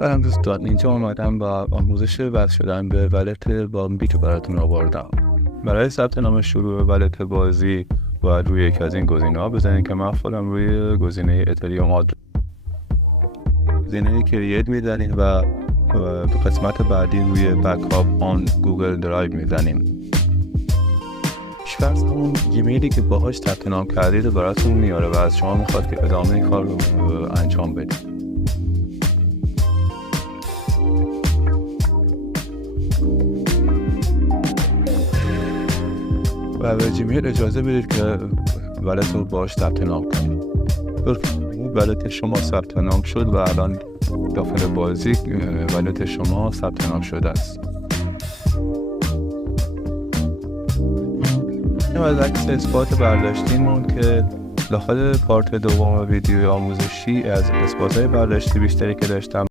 سلام دوستان، اینجا آمدم با آموزش وصل شدن به ولت بامبیک براتون آوردم. برای ثبت نام شروع ولت بازی باید روی یکی از این گزینه‌ها بزنید که من خودم روی گزینه اتریوم آدرس گزینه کرییت میزنیم و به قسمت بعدی روی بکاپ آن گوگل درایو میزنیم. پیش‌فرض همون ایمیلی که باهاش ثبت نام کردید براتون میاره و از شما میخواد که ادامه کار رو انجام بدید. و به جیمیل اجازه بدید که ولت رو باش ثبت نام کنید. ولت شما ثبت نام شد و الان داخل بازی ولت شما ثبت نام شده است. این از عکس اثبات برداشتیمون که داخل پارت دوم ویدیوی آموزشی از اثبات‌های برداشتی بیشتری که داشتم